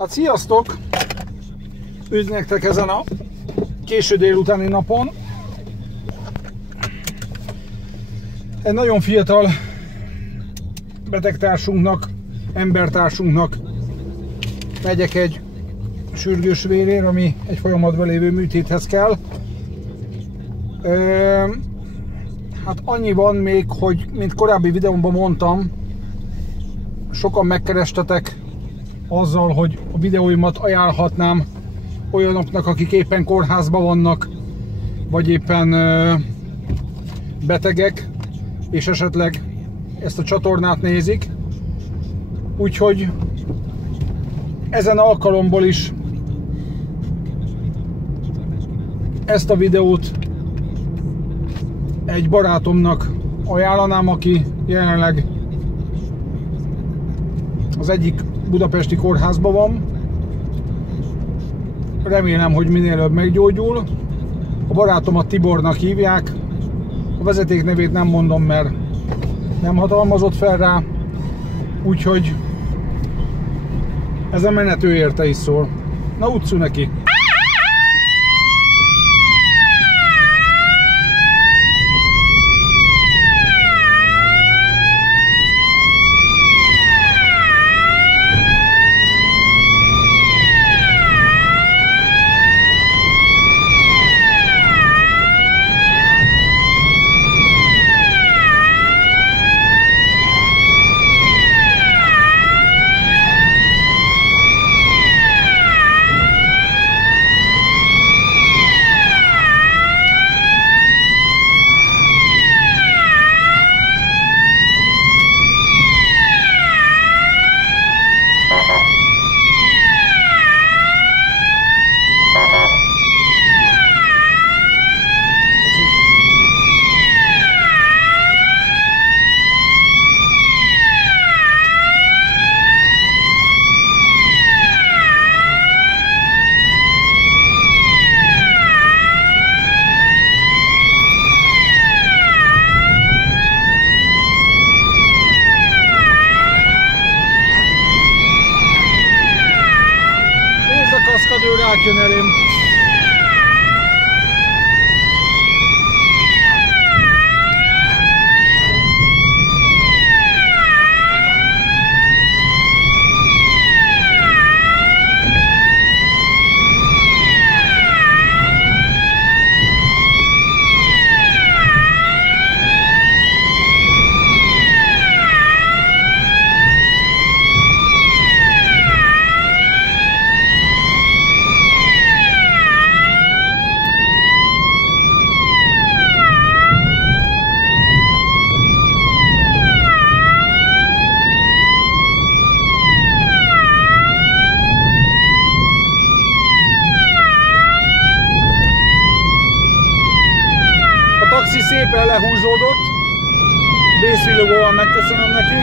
Hát sziasztok! Üdv nektek ezen a késő délutáni napon. Egy nagyon fiatal betegtársunknak, embertársunknak megyek egy sürgős vérér, ami egy folyamatban lévő műtéthez kell. Hát annyi van még, hogy mint korábbi videómban mondtam, sokan megkerestetek azzal, hogy a videóimat ajánlhatnám olyanoknak, akik éppen kórházban vannak, vagy éppen betegek, és esetleg ezt a csatornát nézik. Úgyhogy ezen alkalomból is ezt a videót egy barátomnak ajánlanám, aki jelenleg az egyik budapesti kórházban van. Remélem, hogy minél előbb meggyógyul. A barátomat Tibornak hívják. A vezeték nevét nem mondom, mert nem hatalmazott fel rá. Úgyhogy ez a menet ő érte is szól. Na, utcú neki! Átjön elém. Szépen lehúzódott, vészvillogóval megköszönöm neki.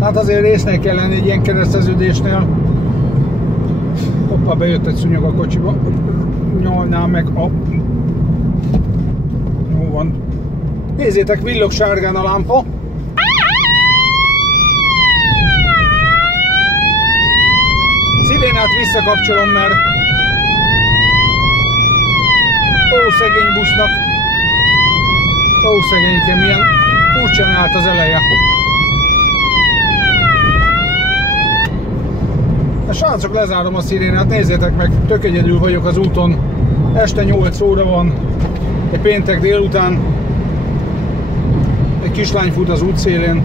Hát azért résznek kell lenni egy ilyen kereszteződésnél. Hoppá, bejött egy szúnyog a kocsiba. Nyolnál meg a... Jó van. Nézzétek, villog sárgán a lámpa. Szirénát visszakapcsolom, mert... Ó, szegény busznak. Ó, szegénykem, milyen furcsán állt az eleje. Srácok, lezárom a szirénát, nézzétek meg, tök egyedül vagyok az úton. Este 8 óra van, egy péntek délután. Egy kislány fut az útszélén.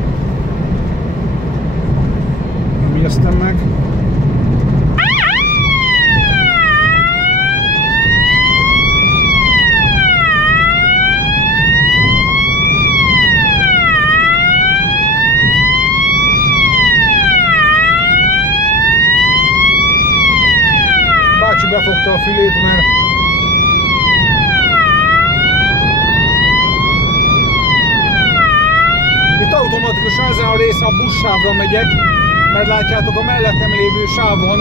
Nem ijesztem meg. Befogta a fülét, mert itt automat automatikusan ezen a részen a buszsávra megyek, mert látjátok, a mellettem lévő sávon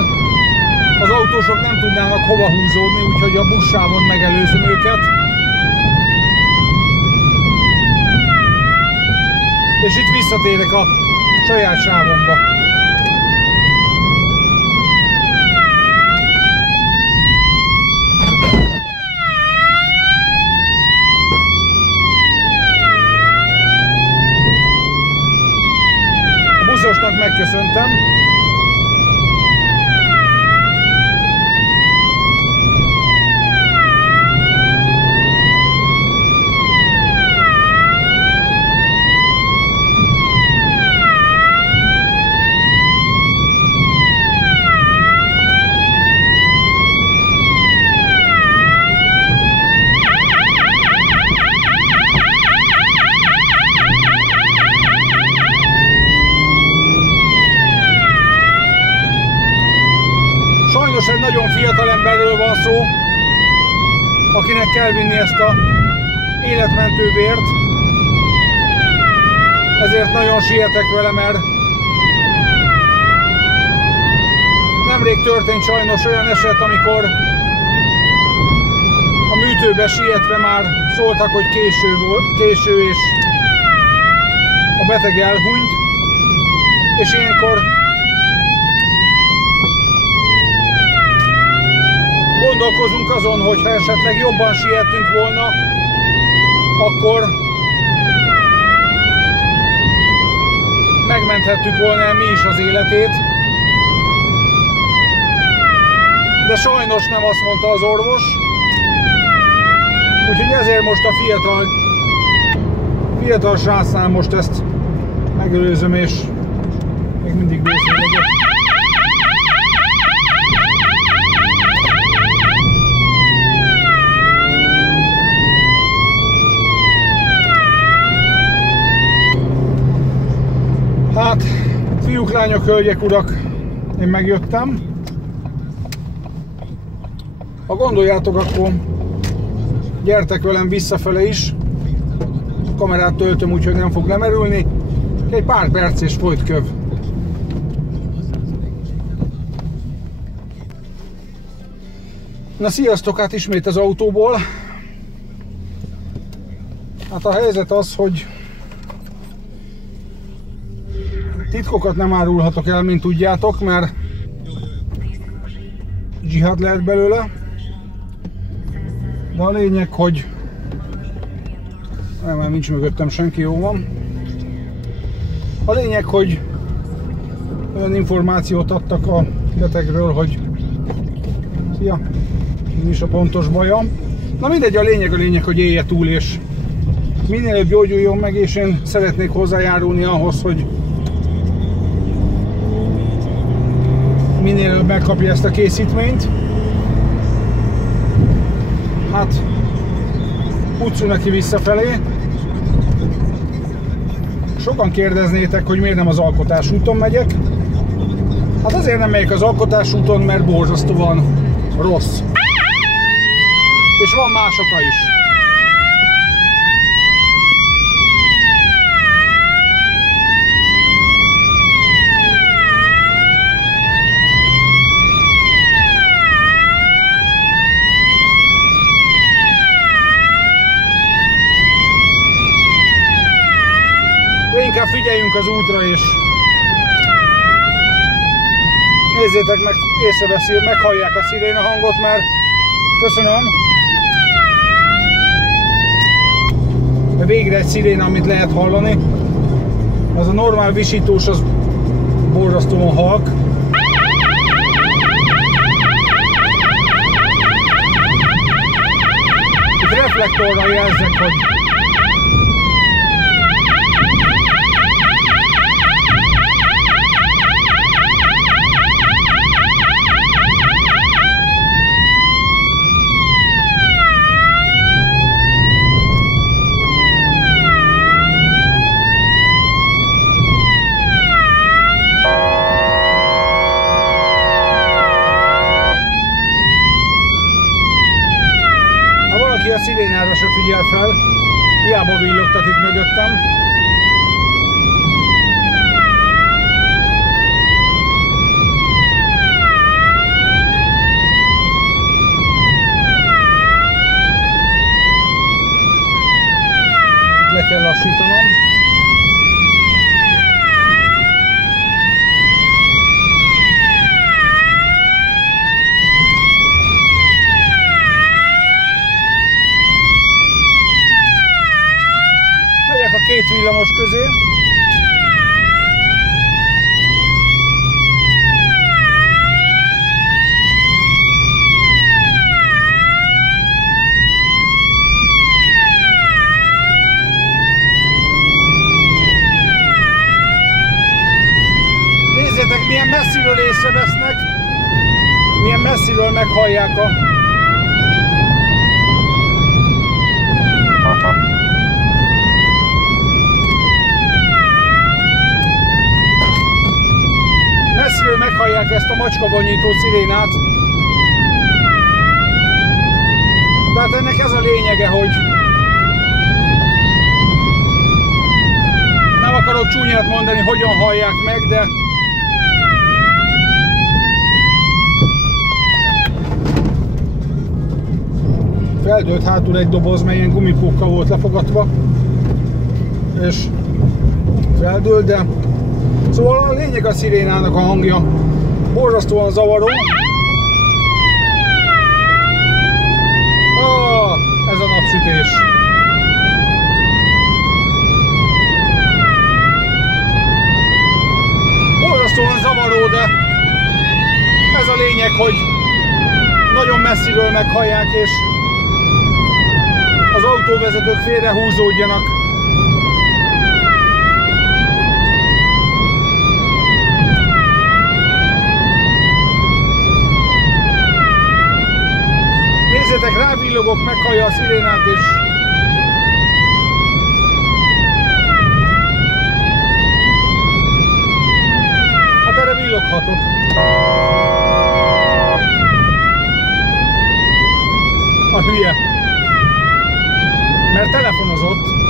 az autósok nem tudnának hova húzódni, úgyhogy a buszsávon megelőzöm őket. És itt visszatérek a saját sávomba. A buszosnak megköszöntem. Sajnos egy nagyon fiatal emberről van szó, akinek kell vinni ezt a életmentő vért. Ezért nagyon sietek vele, mert nemrég történt sajnos olyan eset, amikor a műtőbe sietve már szóltak, hogy késő és a beteg elhunyt, és ilyenkor gondolkozunk azon, hogy ha esetleg jobban siettünk volna, akkor megmenthettük volna mi is az életét. De sajnos nem azt mondta az orvos, úgyhogy ezért most a fiatal srácnál most ezt megelőzöm, és még mindig vészélek. Hát, fiúk, lányok, hölgyek, urak, én megjöttem. Ha gondoljátok, akkor gyertek velem visszafele is. A kamerát töltöm, úgyhogy nem fog lemerülni. Egy pár perc és folyt köv. Na, sziasztok, hát ismét az autóból. Hát a helyzet az, hogy titkokat nem árulhatok el, mint tudjátok, mert dzsihad lehet belőle. De a lényeg, hogy nem, nincs mögöttem senki, jó van. A lényeg, hogy olyan információt adtak a betegről, hogy szia, mi is a pontos baja. Na mindegy, a lényeg, hogy élje túl, és minél előbb gyógyuljon meg, és én szeretnék hozzájárulni ahhoz, hogy minél előbb megkapja ezt a készítményt. Hát, utcú neki visszafelé. Sokan kérdeznétek, hogy miért nem az Alkotás úton megyek. Hát azért nem megyek az Alkotás úton, mert borzasztóan rossz. És van más oka is. Inkább figyeljünk az útra, és nézzétek meg, észreveszi, meghallják a sziréna hangot, mert köszönöm. De végre egy sziréna, amit lehet hallani. Az a normál visítós, az borzasztóan halk. Itt reflektorral jelzek, hogy a szirénára se figyel fel, hiába villogtat itt mögöttem. le kell lassítanom. Megyek a két villamos közé. Milyen messziről észrevesznek, milyen messziről meghallják a... Messziről meghallják ezt a macskavonyító szirénát. Tehát ennek ez a lényege, hogy nem akarok csúnyát mondani, hogyan hallják meg, de feldőlt hátul egy doboz, mely ilyen gumipókkal volt lefogatva, és feldőlt, de szóval a lényeg a szirénának a hangja. Borzasztóan zavaró. Ez a napsütés. Borzasztóan zavaró, de ez a lényeg, hogy nagyon messziről meghallják, és az autóvezetők félrehúzódjanak. Nézzétek, rávillogok, meghallja a szirénát, és hát erre villoghatok. A hülye. Mert telefonozott.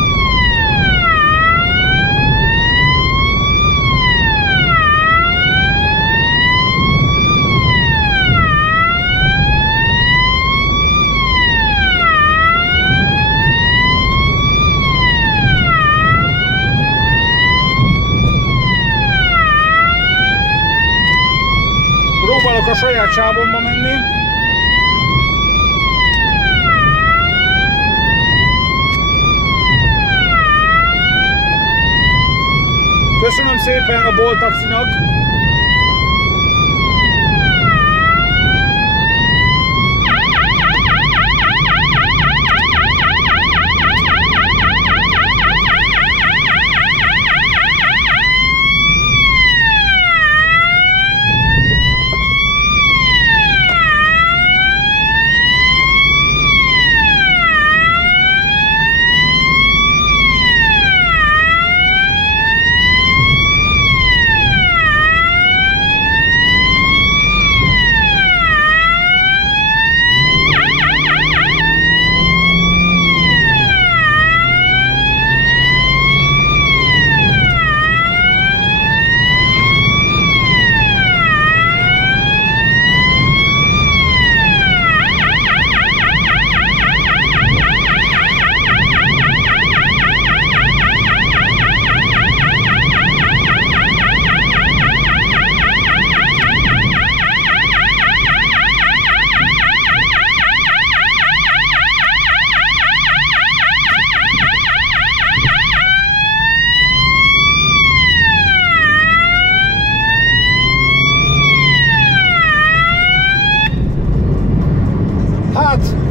Próbálok a saját sávomba menni. Köszönöm szépen a Bolt taxinak.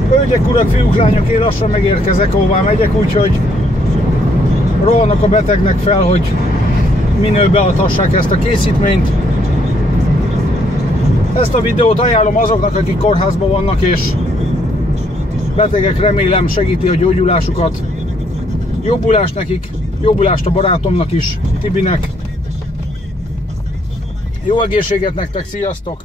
Hölgyek, urak, fiúk, lányok, én lassan megérkezek, ahová megyek, úgyhogy rohannak a betegnek fel, hogy minél beadhassák ezt a készítményt. Ezt a videót ajánlom azoknak, akik kórházban vannak és betegek, remélem segíti a gyógyulásukat. Jobbulást nekik, jobbulást a barátomnak is, Tibinek. Jó egészséget nektek, sziasztok!